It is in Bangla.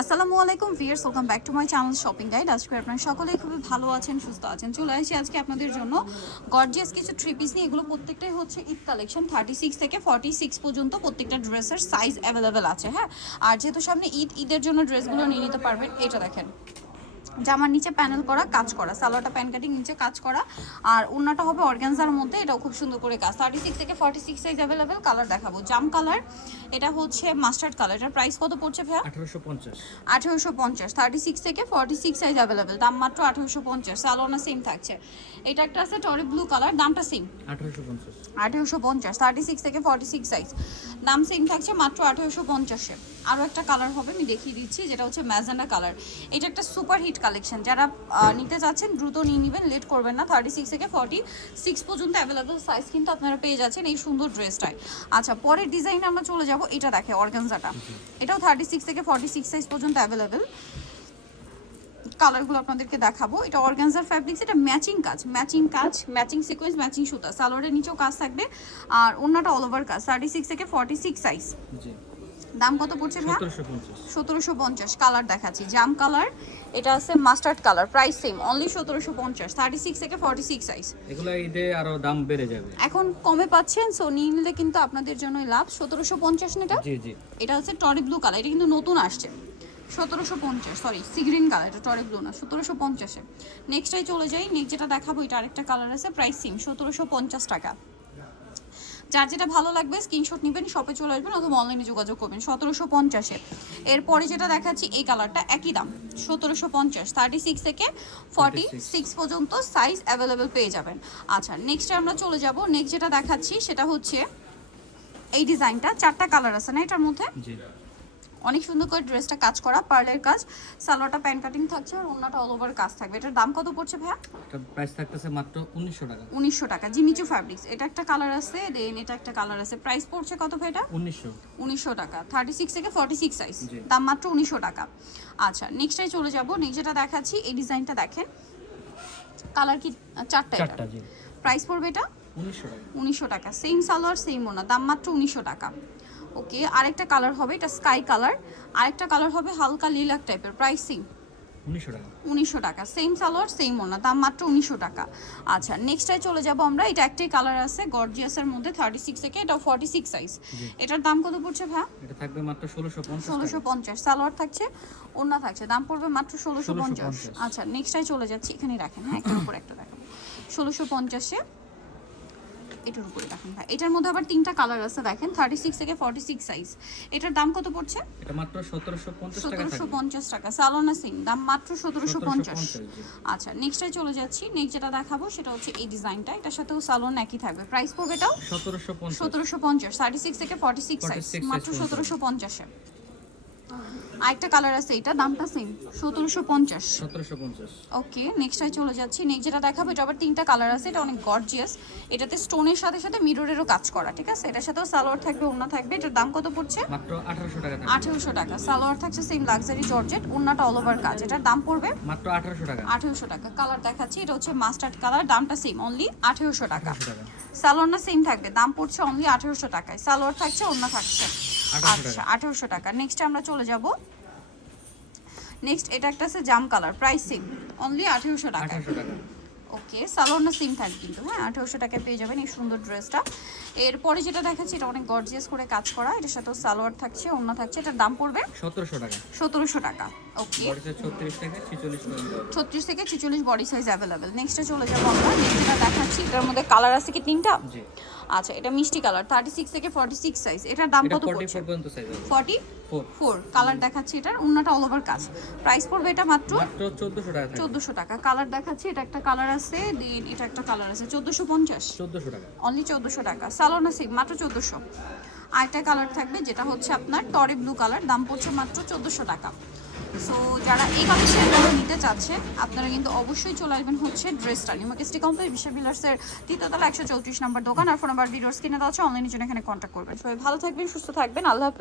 আসসালামু আলাইকুম viewers welcome back to my channel shopping guide. আজকে আপনারা সকলেই খুবই ভালো আছেন, সুস্থ আছেন। চলে আসি আজকে আপনাদের জন্য। গর্জিয়াস কিছু থ্রি পিস নিয়ে। এগুলো প্রত্যেকটাই হচ্ছে ঈদ কালেকশন থার্টি সিক্স থেকে ফর্টি সিক্স পর্যন্ত প্রত্যেকটা ড্রেসের সাইজ অ্যাভেলেবেল আছে হ্যাঁ? আর যেহেতু সামনে ঈদ, ঈদের জন্য ড্রেসগুলো নিয়ে নিতে পারবেন এটা দেখেন। জামার নিচে প্যানেল করা কাজ করা সালোয়ারটা প্যান কাটিং নিচে কাজ করা আর ওড়নাটা হবে অর্গানজার মধ্যে এটাও খুব সুন্দর করে কাজ। থার্টি সিক্স থেকে forty six size available colour দেখাবো। জাম কালার এটা হচ্ছে মাস্টার্ড কালার এটার প্রাইস কত পড়ছে ভাইয়া? আঠারোশো পঞ্চাশ। আঠেরোশো পঞ্চাশ থার্টি সিক্স থেকে ফর্টি সিক্স সাইজ অ্যাভেলেবেল দাম মাত্র আঠেরোশো পঞ্চাশ সালোনা সেম থাকছে। এটা একটা আছে টরি ব্লু কালার দামটা সেম আঠারোশো পঞ্চাশ। আঠেরোশো পঞ্চাশ থার্টি সিক্স থেকে ফর্টি সিক্স সাইজ দাম সেম থাকছে মাত্র আঠেরোশো পঞ্চাশে। আরও একটা কালার হবে আমি দেখিয়ে দিচ্ছি যেটা হচ্ছে ম্যাজেন্ডা কালার এটা একটা সুপার হিট কালেকশন। যারা নিতে চাচ্ছেন দ্রুত নিয়ে নেবেন, লেট করবেন না। থার্টি সিক্স থেকে ফর্টি সিক্স পর্যন্ত অ্যাভেলেবেল সাইজ কিন্তু আপনারা পেয়ে যাচ্ছেন এই সুন্দর ড্রেসটায়। আচ্ছা পরের ডিজাইনে আমরা চলে যাব। এটা দেখে, অর্গানজাটা। এটাও থার্টি সিক্স থেকে ফর্টি সিক্স সাইজ পর্যন্ত অ্যাভেলেবেল কালারগুলো আপনাদেরকে দেখাবো। এটা অর্গানজার ফ্যাব্রিক্স এটা ম্যাচিং কাজ। ম্যাচিং কাজ ম্যাচিং সিকোয়েন্স ম্যাচিং সুতা। সালোয়ারের নিচেও কাজ থাকবে। আর অন্যটা অল ওভার কাজ। থার্টি সিক্স থেকে ফর্টি সিক্স সাইজ দাম কত পড়ছে ভাই? সতেরোশো পঞ্চাশ। কালার দেখাচ্ছি। জাম কালার এটা আছে mustard colour price same only সতেরোশো পঞ্চাশ। থার্টি সিক্স থেকে ফর্টি সিক্স সাইজ এগুলো ঈদে আরও দাম বেড়ে যাবে। এখন কমে পাচ্ছেন সো নিলে কিন্তু আপনাদের জন্যই লাভ। সতেরোশো পঞ্চাশ এটা জি জি। এটা হচ্ছে টরি ব্লু কালার এটা কিন্তু নতুন আসছে। সতেরোশো পঞ্চাশ সরি সিগ্রিন কালার এটা টরি ব্লু না সতেরোশো পঞ্চাশে। নেক্সটাই চলে যাই নেক্সট যেটা দেখাবো এটা আরেকটা কালার আছে প্রাইস সিম সতেরোশো পঞ্চাশ টাকা। যার যেটা ভালো লাগবে স্ক্রিনশট নেবেন শপে চলে আসবেন অথবা অনলাইনে যোগাযোগ করবেন সতেরোশো পঞ্চাশে। এরপরে যেটা দেখাচ্ছি এই কালারটা একই দাম সতেরোশো পঞ্চাশ থার্টি সিক্স থেকে ফর্টি সিক্স পর্যন্ত সাইজ অ্যাভেলেবেল পেয়ে যাবেন। আচ্ছা নেক্সটে আমরা চলে যাব। নেক্সট যেটা দেখাচ্ছি সেটা হচ্ছে এই ডিজাইনটা চারটা কালার আছে না এটার মধ্যে? জি। অনেক সুন্দর করে ড্রেসটা কাজ করা পার্লের কাজ। সালোয়ারটা প্যান্ট কাটিং থাকছে আর অন্যটা অল ওভার কাজ থাকবে। এটার দাম কত পড়ছে ভাইয়া? এটা প্রাইস থাকতেছে মাত্র উনিশশো টাকা। উনিশশো টাকা। জিমিচু ফ্যাব্রিক্স এটা একটা কালার আছে দেন এটা একটা কালার আছে। প্রাইস পড়ছে কত ভাই এটা? উনিশশো। উনিশশো টাকা। থার্টি সিক্স থেকে ফর্টি সিক্স সাইজ জি। দাম মাত্র উনিশশো টাকা। আচ্ছা নেক্সটাই চলে যাব। নেক্সট যেটা দেখাচ্ছি এই ডিজাইনটা দেখেন। কালার কি? চারটা এটা। চারটা জি। প্রাইস পড়বে এটা? উনিশশো টাকা। উনিশশো টাকা। সেম সালোয়ার সেম ওনা দাম মাত্র উনিশশো টাকা। ওকে আরেকটা কালার হবে এটা স্কাই কালার। আরেকটা কালার হবে হালকা লিলাক টাইপের প্রাইসিং। উনিশশো টাকা। সেম সালোয়ার সেম ওনা দাম মাত্র উনিশশো টাকা। আচ্ছা নেক্সটাই চলে যাব আমরা এটা একটাই কালার আছে গর্জিয়াসের মধ্যে থার্টি সিক্স থেকে এটা ফর্টি সিক্স সাইজ এটার দাম কত পড়ছে ভাই এটা থাকবে মাত্র ষোলোশো পঞ্চাশ সালোয়ার থাকছে ওনা থাকছে দাম পড়বে মাত্র ষোলোশো পঞ্চাশ। আচ্ছা নেক্সটাই চলে যাচ্ছি এখানে রাখেন হ্যাঁ একটার উপর একটা দেখাবো। ষোলোশো পঞ্চাশে এটার উপরে দেখেন ভাই। এটার মধ্যে আবার তিনটা কালার আছে দেখেন থার্টি সিক্স থেকে ফর্টি সিক্স সাইজ এটার দাম কত পড়ছে? এটা মাত্র সতেরোশো পঞ্চাশ টাকা সতেরোশো পঞ্চাশ টাকা। সালোনা সিং দাম মাত্র সতেরোশো পঞ্চাশ। 1750 জি। আচ্ছা নেক্সটে চলে যাচ্ছি। নেক্সট যেটা দেখাবো সেটা হচ্ছে এই ডিজাইনটা এটার সাথেও সালোন একই থাকবে। প্রাইস পড়বে এটাও? সতেরোশো পঞ্চাশ। থার্টি সিক্স থেকে ফর্টি সিক্স সাইজ মাত্র সতেরোশো পঞ্চাশে। আরেকটা কালার আছে এটা দামটা সেম সতেরোশো পঞ্চাশ। সতেরোশো পঞ্চাশ। ওকে নেক্সটে চলে যাচ্ছি। নেক্সট যেটা দেখাবো এটা আবার তিনটা কালার আছে এটা অনেক গর্জিয়াস এটাতে স্টোনের সাথে সাথে মিররেরও কাজ করা ঠিক আছে? এটার সাথেও সালোয়ার থাকবে ওড়না থাকবে। এটার দাম কত পড়ছে? মাত্র আঠারোশো টাকা থাকবে। আঠেরোশো টাকা। সালোয়ার থাকছে সেম লাক্সারি জর্জেট ওড়নাটা অল ওভার কাজ। এটার দাম পড়বে? মাত্র আঠারোশো টাকা। আঠেরোশো টাকা। কালার দেখাচ্ছি এটা হচ্ছে মাস্টার্ড কালার দামটা সেম অনলি আঠেরোশো টাকা। সালোয়ার না সেম থাকবে দাম পড়ছে অনলি আঠেরোশো টাকায়। সালোয়ার থাকছে অন্য থাকছে। আচ্ছা আঠেরোশো টাকা। নেক্সট আমরা চলে যাব নেক্সট এটা একটা আছে জাম কালার প্রাইস সেম অনলি আঠেরোশো টাকা। ওকে সালোয়ার না সেম থাকবে কিন্তু হ্যাঁ আঠেরোশো টাকায় পেয়ে যাবেন এই সুন্দর ড্রেসটা এরপরে যেটা দেখাচ্ছি এটা অনেক গর্জিয়াস করে কাজ করা এটার সাথেও সালোয়ার থাকছে অন্য থাকছে এটার দাম পড়বে সতেরোশো টাকা। সতেরোশো টাকা ওকে ছত্রিশ থেকে ছিচল্লিশ থেকে বডি সাইজ অ্যাভেলেবেল নেক্সটে চলে যাব আমরা নেক্সট যেটা দেখাচ্ছি এটার মধ্যে কালার আছে কি তিনটা? জি। আচ্ছা এটা মিষ্টি কালার থার্টি সিক্স থেকে ফর্টি সিক্স সাইজ এটার দাম কত পড়ছে? ফোর পর্যন্ত সাইজ হবে। ফর্টি ফোর ফোর কালার দেখাচ্ছি এটার অন্যটা অল ওভার কাজ। প্রাইস পড়বে এটা মাত্র মাত্র চোদ্দোশো টাকা থাকবে। চোদ্দোশো টাকা। কালার দেখাচ্ছি এটা একটা কালার আছে দেন এটা একটা কালার আছে চোদ্দোশো পঞ্চাশ। চোদ্দোশো টাকা। অনলি চোদ্দোশো টাকা। সালোনা সিক মাত্র চোদ্দোশো। আরেকটা কালার থাকবে যেটা হচ্ছে আপনার টরে ব্লু কালার দাম পড়ছে মাত্র চোদ্দোশো টাকা। সো যারা এই কালেকশনগুলো নিতে চাচ্ছে, আপনারা কিন্তু অবশ্যই চলে আসবেন হচ্ছে ড্রেসটা নিউমার্কেস্টি কমপ্লেক্স বিশ্ব বিলার্সের তৃতীয়তলা একশো চৌত্রিশ নম্বর দোকান। আর ফোন নাম্বার ভিডিওর কিনে দেওয়া আছে। অনলাইনের জন্য এখানে কন্ট্যাক্ট করবেন। সবাই ভালো থাকবেন, সুস্থ থাকবেন। আল্লাহ হাফেজ।